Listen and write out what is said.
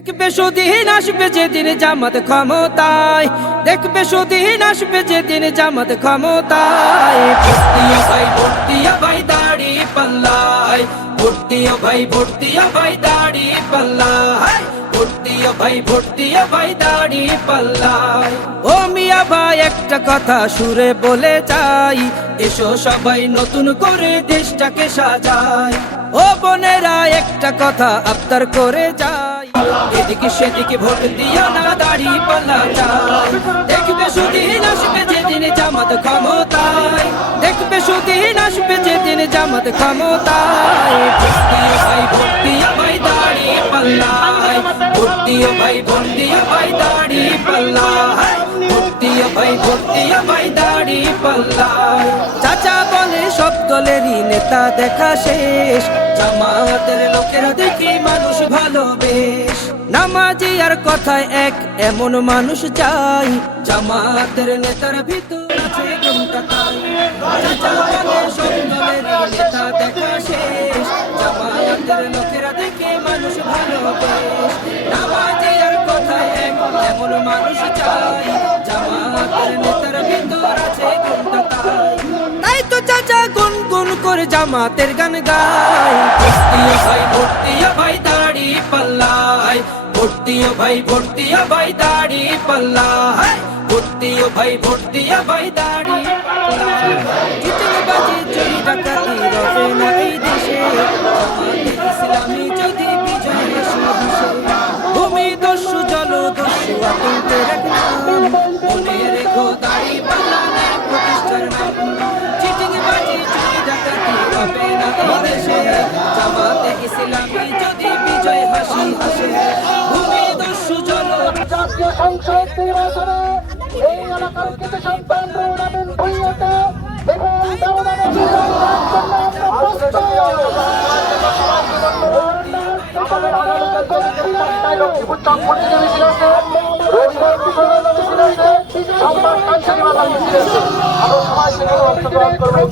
দেখবে সুদিন আসবে যেদিন জামাত ক্ষমতায়, দেখবে সুদিন আসবে যেদিন জামাত ক্ষমতায়। ভর্তিও ভাই ভর্তিও ভাই দাড়ি পাল্লায়, ভর্তিও ভাই ভর্তিও ভাই দাড়ি পাল্লায়, ভর্তিও ভাই ভর্তিও ভাই দাড়ি পাল্লায়। ও মিয়া ভাই একটা কথা সুরে বলে যাই, এসো সবাই নতুন করে দেশটাকে সাজাই। ও বোনেরা একটা কথা আবদার করে যাই, এদিকে সেদিকে ভোট দিও না, দাড়ি পাল্লা চাই। দেখবে সুদিন আসবে যেদিন জামাত ক্ষমতায়, দেখবে সুদিন আসবে যেদিন জামাত ক্ষমতায়। ভর্তিও ভাই ভর্তিও ভাই দাড়ি পাল্লায়, ভর্তিও ভাই ভর্তিও ভাই দাড়ি পাল্লায়, ভর্তিও ভাই ভর্তিও ভাই দাড়ি পাল্লায়। চাচা বলে সব দলেরই নেতা দেখা শেষ, জামাতের লোকেরা দেখি মানুষ ভালোবেশ। নামাজি আর কথায় এক এমন মানুষ চাই, জামাতের নেতার ভিতর আছে কোনটা তাই। চাচা বলে সব দলেরই নেতা দেখা শেষ, জামাতের লোকেরা দেখি মানুষ ভালোবেশ। নামাজি আর কথায় এক এমন মানুষ চাই, জামাতের নেতার ভিতর আছে কোনটা তাই। তাই তো চাচা গুনগুন করে জামাতের গান গায়। ভর্তিও ভাই ভর্তিও ভাই দাড়ি পাল্লায়, ভর্তিও ভাই ভর্তিও ভাই দাড়ি পাল্লায়, ভর্তিও ভাই ভর্তিও ভাই দাড়ি পাল্লায়। চিটিংবাজি চুরি ডাকাতি রবে না এই দেশে, জামাতে ইসলামী যদি বিজয় আসে দেশে। ভূমি দস্যু জল দস্যু আতঙ্কের এক নাম, মনে রেখো দাড়ি পাল্লা নেই প্রতিষ্ঠার নাম। চিটিংবাজি চুরি ডাকাতি রবে না এই দেশে, জামাতে ইসলামী যদি বিজয় হাসি হাসে। ভূমি দস্যু জল জাতীয় সংসদ নির্বাচনে এই এলাকার কিছু সন্তান রৌনামিন ভূঁইয়াকে এবং দেওয়ানের জন্য আমরা প্রস্তুত। লক্ষ্মীপুর চকপুর থেকে মিছিল আছে, রবিবার মিছিল আছে, সোমবার কাঞ্চারি বাজার মিছিল আছে। আমরা সবাই সেখানে অংশগ্রহণ করবো।